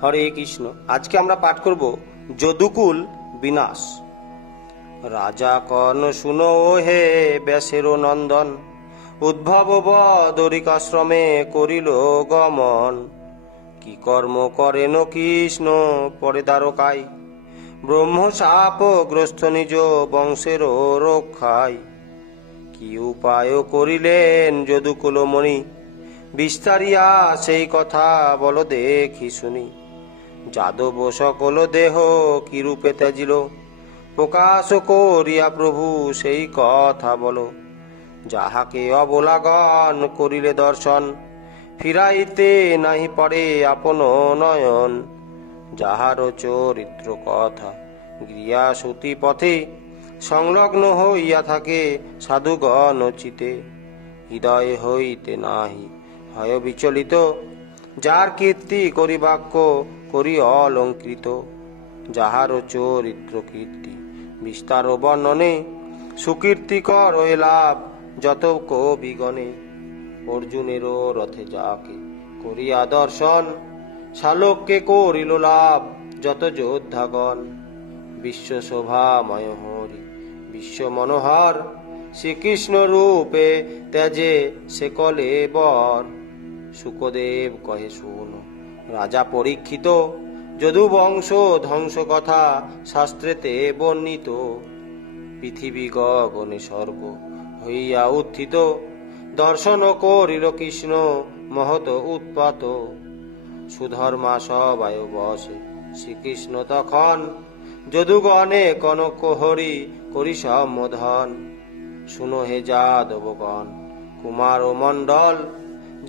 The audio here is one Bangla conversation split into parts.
হরে কৃষ্ণ। আজকে আমরা পাঠ করব যদুকুল বিনাশ। রাজা কর্ণ শুনো হে ব্যাসের নন্দন, উদ্ভব বদরিকাশ্রমে করিল গমন। কি কর্ম করেন কৃষ্ণ পরে দ্বারকায়, ব্রহ্ম শাপগ্রস্ত নিজ বংশের রক্ষায়। কি উপায় করিলেন যদুকুল মণি, বিস্তারিয়া সেই কথা বল দেখি শুনি। যাদব সকল দেহ কি রূপে ত্যাজিল, প্রকাশ করিয়া প্রভু সেই কথা বল। যাহাকে অবলাগন করিলে দর্শন, ফিরাইতে নাহি পারে আপন নয়ন। যাহার চরিত্র কথা গৃহা সতী পথে, সংলগ্ন হইয়া থাকে সাধুগণ চিতে। হৃদয় হইতে নাহি হয় বিচলিত, যার কীর্তি করি বাক্য করি অলঙ্কৃত। যাহার চরিত্র কীর্তি বিস্তার বর্ণনে, সুকীর্তিকর এ লাভ যত কবিগণে। অর্জুনেরও রথে যাকে করিয়া দর্শন, শালককে করিল লাভ যত যোদ্ধাগণ। বিশ্ব শোভাময় হরি বিশ্ব মনোহর, শ্রীকৃষ্ণ রূপে ত্যাজে সে কলে বর। শুকদেব কহে শুনো রাজা পরীক্ষিত, যদু বংশ ধ্বংস কথা শাস্ত্রেতে বর্ণিত। পৃথিবী গগনে স্বর্গ হইয়া উত্থিত, দর্শন করিল কৃষ্ণ মহৎ উৎপাত। সুধর্মা সবায় বসে শ্রীকৃষ্ণ তখন, যদুগণে কনক হরি করি সম্বোধন। শুনো হে যাদবগণ কুমার ও মণ্ডল,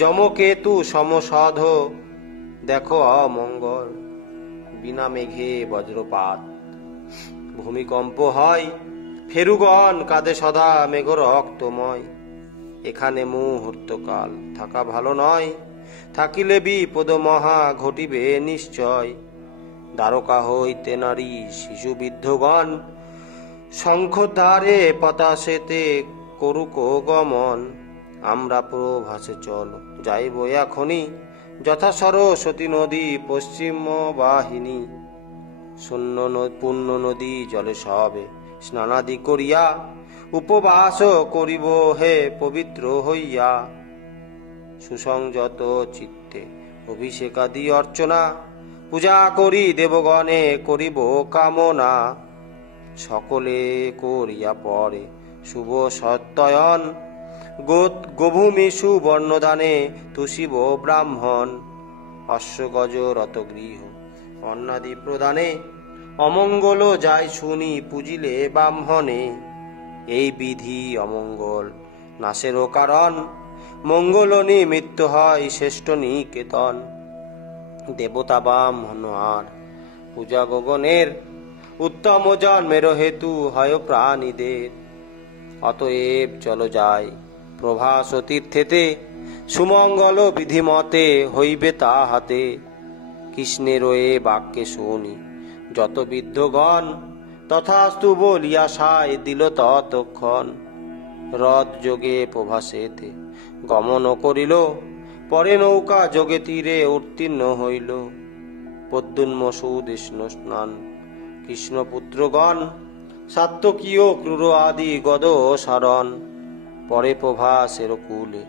যমকেতু সমসাধ দেখো অমঙ্গল। বিনা মেঘে বজ্রপাত ভূমিকম্প হয়, ফেরুগণ কাঁদে সদা মেঘ রক্তময়। এখানে মুহূর্তকাল থাকা ভালো নয়, থাকিলে বিপদ মহা ঘটিবে নিশ্চয়। দ্বারকা হইতে নারী শিশু বৃদ্ধগণ, শঙ্খদ্বারে পতাশেতে করুক গমন। আমরা প্রভাসে চল যাইব এখনি, যথা সরস্বতী নদী পশ্চিম বাহিনী। শূন্য পূর্ণ নদী জলে সবে স্নানাদি করিয়া, উপবাস করিব হে পবিত্র হইয়া। সুসংযত চিত্তে অভিষেকাদি অর্চনা, পূজা করি দেবগণে করিব কামনা। সকলে করিয়া পরে শুভ সত্যয়ন, গোভূমি সুবর্ণদানে তুষিব ব্রাহ্মণ। অশ্বগজ রত গৃহ অন্নাদি প্রদানে, অমঙ্গল যায় শুনি পূজিলে ব্রাহ্মণে। এই বিধি অমঙ্গল নাশেরও কারণ, মঙ্গল নিমিত্ত হয় শ্রেষ্ঠ নিকেতন। দেবতা ব্রাহ্মণ আর পূজা গগনের, উত্তম জন্মের হেতু হয় প্রাণীদের। অতএব চলো যাই প্রভাস তীর্থেতে, সুমঙ্গল বিধিমতে হইবে তাহাতে। কৃষ্ণের এ বাক্যে শুনি যত বিদ্ধগণ, তথাস্তু বলিয়া সায় দিল ততক্ষণ। রথ যোগে প্রভাসেতে গমন করিল, পরে নৌকা যোগে তীরে উত্তীর্ণ হইল। প্রদ্যুম্ন সুদেষ্ণ স্নান কৃষ্ণপুত্রগণ, সাত্যকীয় ক্রূর আদি গদ সারণ। পরে প্রভাসের কুলে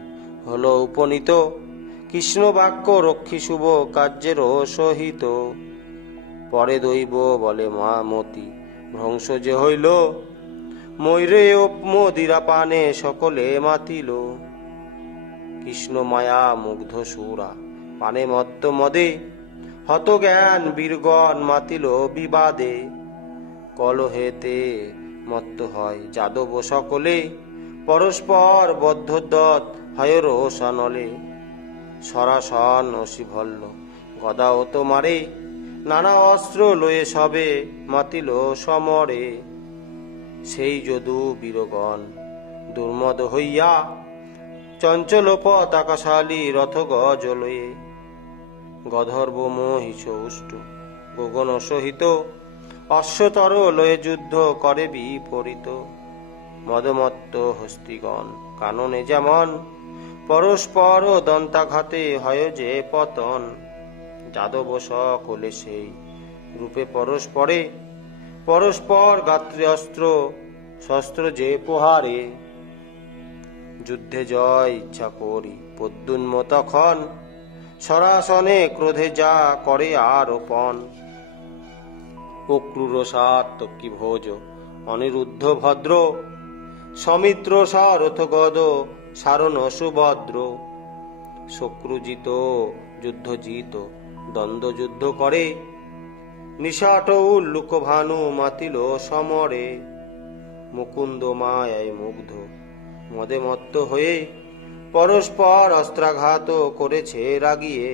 হল উপনীত, কৃষ্ণ বাক্য রক্ষী শুভ কার্যের সহিত। পরে দৈব বলে মা মতি ভ্রংশ যে হইল, ময়ূরে মদিরা পানে সকলে মাতিল। কৃষ্ণ মায়া মুগ্ধ সুরা পানে মত্ত মদে, হত জ্ঞান বীরগণ মাতিল বিবাদে। কলহেতে মত্ত হয় যাদব সকলে, পরস্পর বদ্ধদত্ত হয় রোষানলে। সরাসন অশিভল্ল গদা ও তোমারে, নানা অস্ত্র লয়ে সবে মাতিল সমরে। সেই যদু বীরগণ দুর্মদ হইয়া, চঞ্চল পতাকাশালী রথ গজ লয়ে। গধর্ব মহিষ উষ্ট গগন সহিত, অশ্বতর লয়ে যুদ্ধ করে বিপরীত। মদমত্ত হস্তিগণ কাননে যেমন, পরস্পর দন্তাঘাতে হয় যে পতন। যাদব সকলে সেই রূপে পরস্পরে পরস্পর গাত্রে অস্ত্র শস্ত্র যে প্রহারে। যুদ্ধে জয় ইচ্ছা করি প্রদ্যুন্ম তখন সরাসনে ক্রোধে যা করে আরোপণ। অক্রূর সাত্তকী ভোজ অনিরুদ্ধ ভদ্র সমিত্র সারথ গদ সারণ সুভদ্র। শক্রুজিত যুদ্ধ জিত দ্বন্দ্ব যুদ্ধ করে নিশাট উল্লুক ভানু মাতিল সমরে। মুকুন্দ মায়ায় মুগ্ধ মদে মত্ত হয়ে পরস্পর অস্ত্রাঘাত করেছে রাগিয়ে।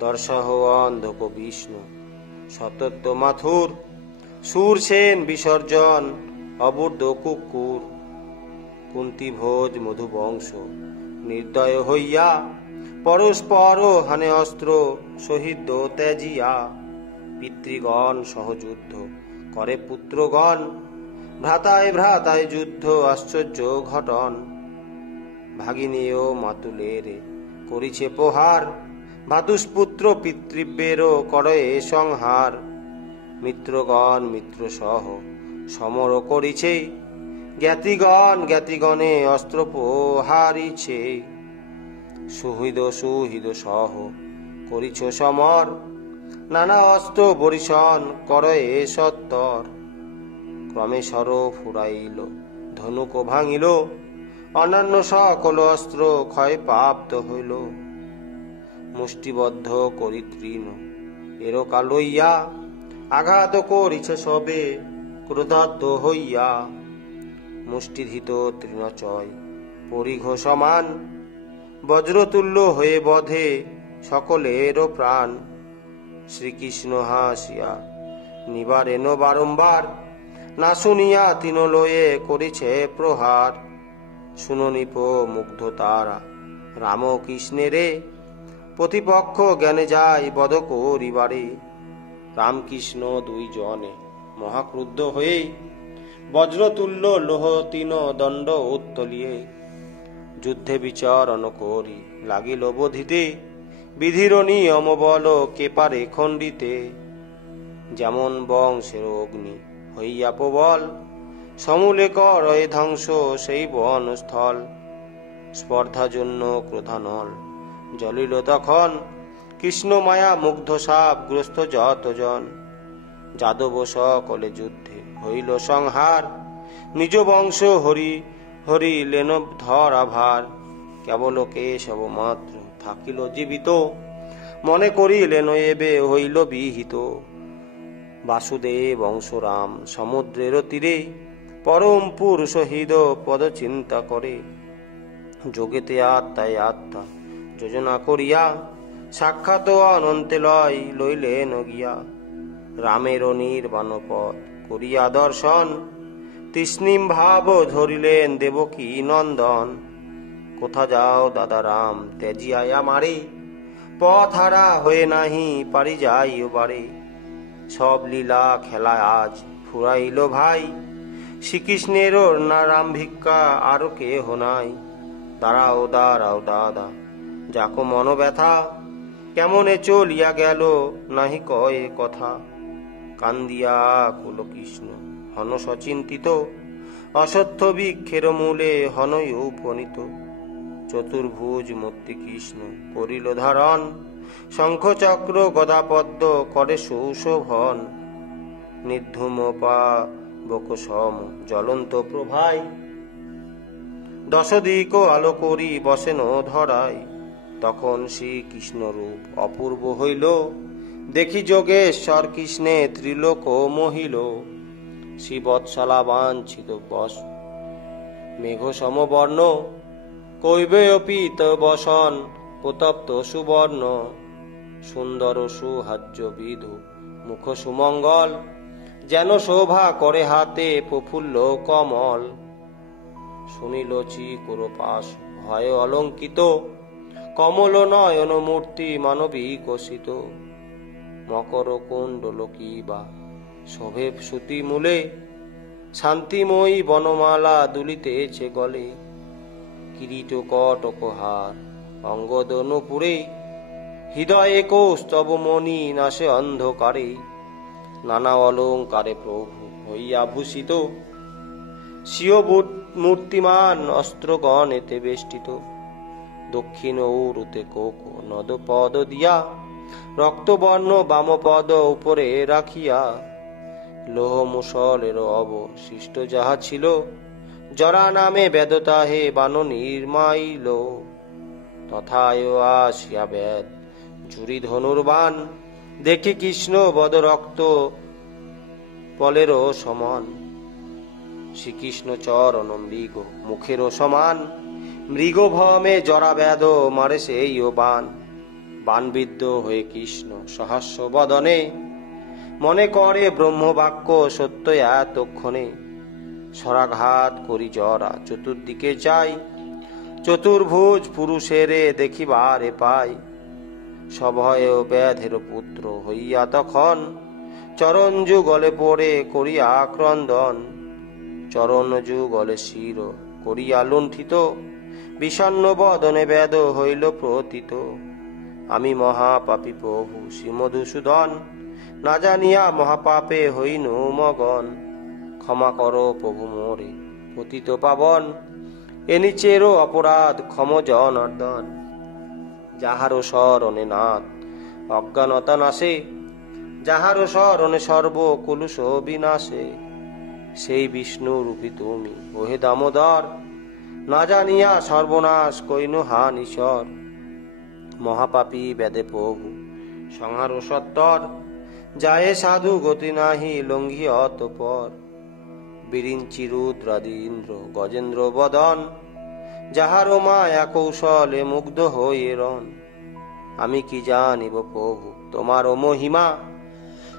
দর্শাহ অন্ধক বিষ্ণু সতত্ব মাথুর সুরসেন বিসর্জন অবুর্ধ কুকুর। কুন্তি ভোজ মধুবংশ নির্দয় হইয়া পরস্পর হানে অস্ত্র শহীদ ত্যাজিয়া। পিতৃগণ সহযুদ্ধ করে পুত্রগণ ভ্রাতায় ভ্রাতায় যুদ্ধ আশ্চর্য ঘটন। ভাগিনীয় মাতুলের করিছে প্রহার ভাতুষপুত্র পিতৃব্যেরও করে সংহার। মিত্রগণ মিত্র সহ সমর করিছে জ্ঞাতিগণ জ্ঞাতিগণে অস্ত্র প্রহারিছে। সুহৃদ সুহৃদ সহ করিছ সমর নানা অস্ত্র বরিশন করে সত্তর। ক্রমে সর ফুরাইল ধনুক ভাঙিল অন্যান্য সকল অস্ত্র ক্ষয় প্রাপ্ত হইল। মুষ্টিবদ্ধ করি তৃণ এরকা লইয়া আঘাত করিছে সবে ক্রোধাদ্ধ হইয়া। মুষ্টিধৃত তৃণচয় পরিঘ সমান বজ্রতুল্য হয়ে বধে সকলেরও প্রাণ। শ্রীকৃষ্ণ হাসিয়া নিবারেন বারম্বার না শুনিয়া তৃণলয়ে করিছে প্রহার। শুননিপ মুগ্ধ তারা রামকৃষ্ণেরে প্রতিপক্ষ জ্ঞানে যায় বধ করিবারে। রামকৃষ্ণ দুইজনে মহাক্রুদ্ধ হয়ে বজ্রতুল্য লোহ তিন দণ্ড উত্তলিয়ে। যুদ্ধে বিচরণ করি লাগিল বোধিতে বিধির নিয়ম বল কে পারে খণ্ডিতে। যেমন বংশের অগ্নি হইয়া প্রবল সমূলে করয় ধ্বংস সেই বনস্থল। স্পর্ধা জন্য ক্রোধানল জ্বলিল তখন কৃষ্ণ মায়া মুগ্ধ সাপ গ্রস্ত যতজন। যাদব সকলে যুদ্ধে হইল সংহার নিজ বংশ হরি হরিলেন ধরা ভার। কেবল কেশব মাত্র থাকিল জীবিত মনে করিলেন এবে হইল বিহিত। বাসুদেব অংশ রাম সমুদ্রের তীরে পরম পুরুষ হৃদ পদ চিন্তা করে। যোগেতে আত্মায় আত্মা যোজনা করিয়া সাক্ষাৎ অনন্তে লয় লইলেন গিয়া। রামের নির্বাণ পথ করিয়া দর্শন তৃষ্ণিম ভাব ধরিলেন দেবকী নন্দন। কোথা যাও দাদা রাম ত্যাজিয়া আমারে পথ হারা হয়ে নাহি পারি যাই বারে। সব লীলা খেলা আজ ফুরাইল ভাই শ্রীকৃষ্ণেরও না রাম ভিক্ষা আরো কেহ নাই। দাঁড়াও দাঁড়াও দাদা যাকো মন ব্যথা কেমনে চলিয়া গেল নাহি কয়ে কথা। কান্দিয়া কুল কৃষ্ণ হন সচিন্তিত অসত্য বৃক্ষের মূলে হনই উপনীত। চতুর্ভুজ মূর্তি কৃষ্ণ করিল ধারণ শঙ্খ চক্র গদাপদ্ম করে সুশোভন। নির্ধূম পাবক সম জ্বলন্ত প্রভাই দশদিক আলো করি বসেন ধরায়। তখন শ্রীকৃষ্ণ রূপ অপূর্ব হইল দেখি যোগেশ্বর কৃষ্ণে ত্রিলোক মহিল। শ্রীবৎসলা বাঞ্ছিত বস মেঘ সমবর্ণ কৈবেয়পিত বসন প্রতপ্ত সুবর্ণ। সুন্দর সুহাজ্য বিধু মুখ সুমঙ্গল যেন শোভা করে হাতে প্রফুল্ল কমল। শুনিল চিকুর পাশ হয় অলঙ্কিত কমল নয়ন মূর্তি মানবী কোষিত। মকর কুণ্ডল কিবা শোভে সুতি মূলে শান্তিময়ী বনমালা দুলিতেছে গলে। কিরীট কটক হার অঙ্গদ নূপুরে হৃদয়ে কৌস্তব মণি নাশে অন্ধকারে, নানা অলঙ্কারে প্রভু হইয়া ভূষিত, স্বীয় মূর্তিমান অস্ত্রগণ এতে বেষ্টিত। দক্ষিণ ঔরুতে কোক নদ পদ দিয়া, রক্তবর্ণ বামপদ উপরে রাখিয়া, লোহ মুসলের অবশিষ্ট যাহা ছিল, জরা নামে বেদতা হে বান নির্মাইল। তথায় আসিয়া বেদ জুরি ধনুর্বাণ, দেখি কৃষ্ণ বদ রক্ত পলেরও সমান। শ্রীকৃষ্ণ চরণ মৃগ মুখেরও সমান, মৃগ ভমে জরা বেদ মারে সেই বান। বানবিদ্ধ হয়ে কৃষ্ণ সহাস্য বদনে, মনে করে ব্রহ্মবাক্য সত্য এতক্ষণে। সরাঘাত করি জরা চতুর্দিকে যাই, চতুর্ভুজ পুরুষেরে দেখিবারে পাই। সভয় ব্যাধের পুত্র হইয়া তখন, চরণ যুগলে পড়ে করিয়া ক্রন্দন। চরণ যুগলে শির করিয়া লুণ্ঠিত, বিষণ্ণ বদনে বেদ হইল প্রতীত। আমি মহাপাপী প্রভু শ্রী মধুসূদন, না জানিয়া মহাপাপে হইনু মগন। ক্ষমা করো প্রভু মোরে পতিত পাবন, এ নিচেরও অপরাধ ক্ষম জনার্দন। যাহারও শরণে নাথ অজ্ঞানতা নাশে, যাহারও শরণে সর্ব কুলুষ বিনাশে। সেই বিষ্ণু রূপী তুমি ওহে দামোদর, না জানিয়া সর্বনাশ কইনু হান ঈশ্বর। মহাপাপী বেদে প্রভু সংহার সত্তর, যাহে সাধু গতি নাহি লঙ্ঘি অতপর। বিরিঞ্চি রুদ্রাদি ইন্দ্র গজেন্দ্র বদন, যাহারও মায়া কৌশলে মুগ্ধ হয়ে রন। আমি কি জানিব প্রভু তোমারও মহিমা,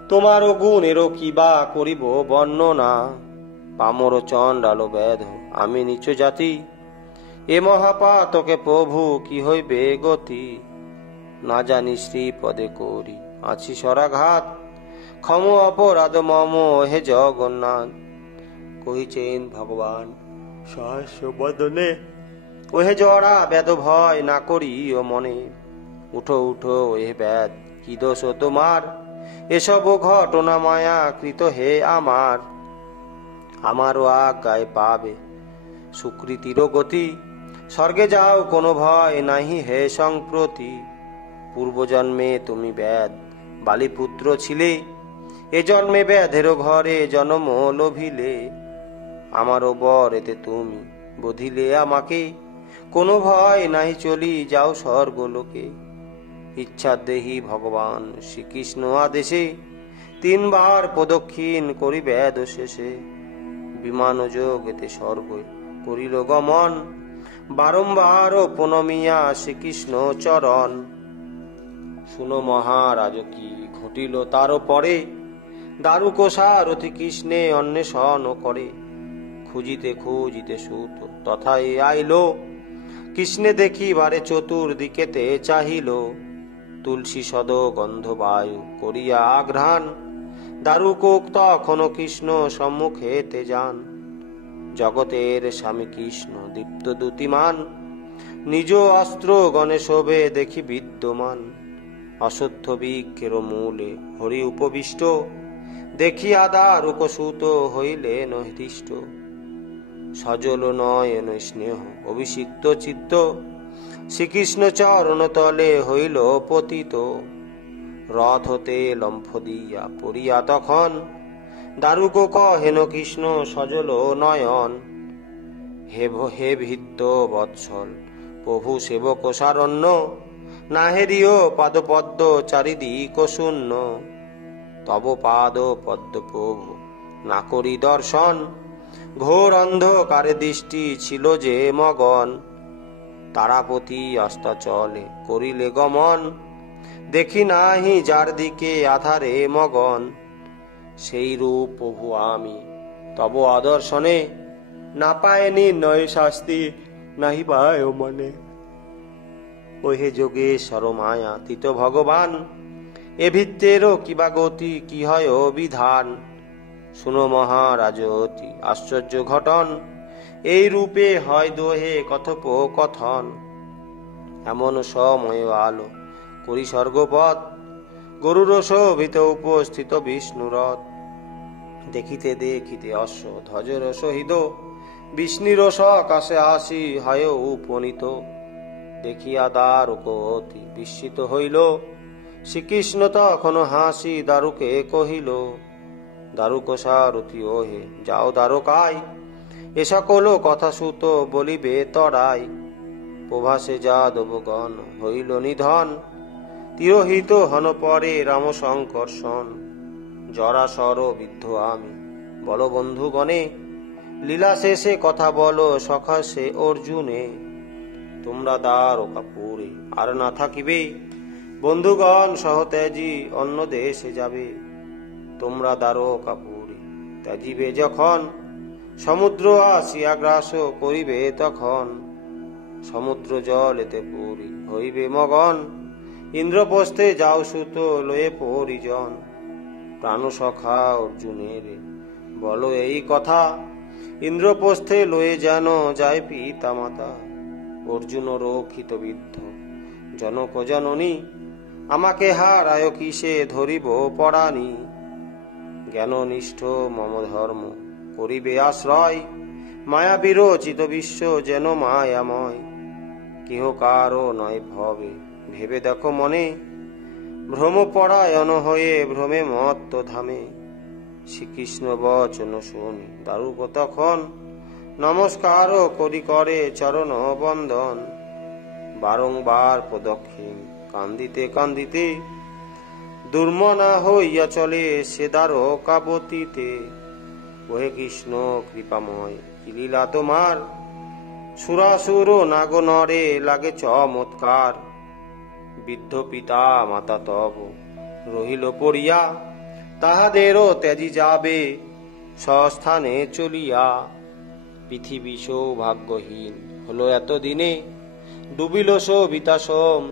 তোমারও গুণেরও কিবা করিব বর্ণনা। পামর চণ্ডাল বেদ আমি নিচ জাতি, এ মহাপাতকে প্রভু কি হইবে গতি। না জানি শ্রীপদে করি আছি সরাঘাত, ক্ষম অপরাধ মম হে জগন্নাথ। কহিছেন ভগবান সহস্র বদনে, ওহে জরা বেদ ভয় না করি ও মনে। উঠো উঠো এ বেদ কি দোষ তোমার, এসব ঘটনা মায়া কৃত হে আমার। আমারও আজ্ঞায় পাবে সুকৃতির গতি, স্বর্গে যাও কোনো ভয় নাহি হে সংপ্রতি। পূর্বজন্মে তুমি বেদ বালিপুত্র ছিলে, এ জন্মে বেদের ঘরে জন্ম লোভিলে। আমারও বর এতে তুমি বধিলে আমাকে, কোনো ভয় নাই চলি যাও স্বর্গলোকে। ইচ্ছা দেহি ভগবান শ্রীকৃষ্ণ আদেশে, তিনবার প্রদক্ষিণ করি বেদ শেষে। বিমান যোগ এতে স্বর্গ করিল গমন, বারম্বার প্রণমিয়া শ্রীকৃষ্ণ চরণ। শুনো মহারাজ কি ঘটিল তার পরে, দারুক সারথি কৃষ্ণে অন্বেষণ করে। খুঁজিতে খুঁজিতে সুত তথায় আইল, কৃষ্ণে দেখিবারে চতুর্দিকেতে চাহিল। তুলসী সদ গন্ধ বায়ু করিয়া আঘ্রাণ, দারুক তখন কৃষ্ণ সম্মুখেতে যান। জগতের স্বামী কৃষ্ণ দীপ্ত দ্যুতিমান, নিজ অস্ত্র গণে শোভে দেখি বিদ্যমান। অশ্বত্থ বৃক্ষের মূলে হরি উপবিষ্ট, দেখিয়া দারুক সুত হইলেন হৃষ্ট। সজল নয়ন স্নেহ অভিষিক্ত চিত্ত, শ্রীকৃষ্ণ চরণ তলে হইল পতিত। রথ হতে লম্ফ দিয়া পড়িয়া তখন, দারুক কহেন কৃষ্ণ সজল নয়ন। হে ভিত্ত বৎসল প্রভু সেবক সারণ্য, নাহেরিও পাদপদ্ম চারিদিক শূন্য। তব পাদ পদ্ম প্রভু না করি দর্শন, ঘোর অন্ধকারে দৃষ্টি ছিল যে মগন। তারাপতি অস্তাচলে করিলে গমন, দেখি নাহি যার দিকে আধারে মগন। সেই রূপ প্রভু আমি তব আদর্শনে, না পায় নির্ণয় শাস্তি নাহি পায় মনে। ওহে যোগেশ্বর মায়া তীত ভগবান, এ ভিত্তেরও কিবা গতি কি হয় বিধান। শুনো মহারাজ অতি আশ্চর্য ঘটন, এই রূপে হয় দোহে কথোপকথন। এমন সময় আলো করি স্বর্গপথ, গরুর শোভিত উপস্থিত বিষ্ণুরথ। দেখিতে দেখিতে অশ্ব ধ্বজর সহিত, বিষ্ণুর আকাশে আসি হয় উপনীত। দেখিয়া দারুক অতি বিস্মিত হইল, শ্রীকৃষ্ণ তখন হাসি দারুকে কহিল, দারুক সারথি ওহে যাও দ্বারকায়, এ সকল কথা সুত বলিবে তরাই। প্রভাসে যাদবগণ হইল নিধন, তিরোহিত হন পরে রাম সংকর্ষণ। জরাসর বিদ্ধ আমি বল বন্ধুগণে, লীলা শেষে কথা বলো সখা সে অর্জুনে। তোমরা দ্বারকাপুরে আর না থাকিবে, বন্ধুগণ সহত্যাজি অন্য দেশে যাবে। তোমরা দ্বারকাপুরে ত্যাজিবে যখন, সমুদ্র আসিয়া গ্রাস করিবে তখন। সমুদ্র জলেতে পুরি হইবে মগন, ইন্দ্রপ্রস্থে যাও সুত লয়ে পরিজন। প্রাণ সখা অর্জুনের বলো এই কথা, ইন্দ্রপ্রস্থে লয়ে যেন যায় পিতা মাতা। অর্জুন রক্ষিত বিদ্ধ জনক জননী, আমাকে হারায় কিসে ধরিব পরাণী। জ্ঞাননিষ্ঠ মম ধর্ম করিবে আশ্রয়, মায়া বিরচিত বিশ্ব যেন মায়াময়। কেহ কারো নয় ভবে ভেবে দেখো মনে, ভ্রমপরায়ণ হয়ে ভ্রমে মত্ত ধামে। শ্রীকৃষ্ণ বচন শুনি দারুক তখন, নমস্কার করি করে চরণ বন্দন। বারংবার প্রদক্ষিণ কান্দিতে কান্দিতে, দুর্মনা হইয়া চলে সে দ্বারকাবতীতে। ওহে কৃষ্ণ কৃপাময় কি লীলা তোমার, সুরাসুর নাগ নরে লাগে চমৎকার। বৃদ্ধ পিতা মাতা তব রহিল পড়িয়া, তাহাদেরও ত্যাজি যাবে স্বস্থানে চলিয়া। পৃথিবী সৌভাগ্যহীন হলো এতদিনে, ডুবিল শোভিতা সোম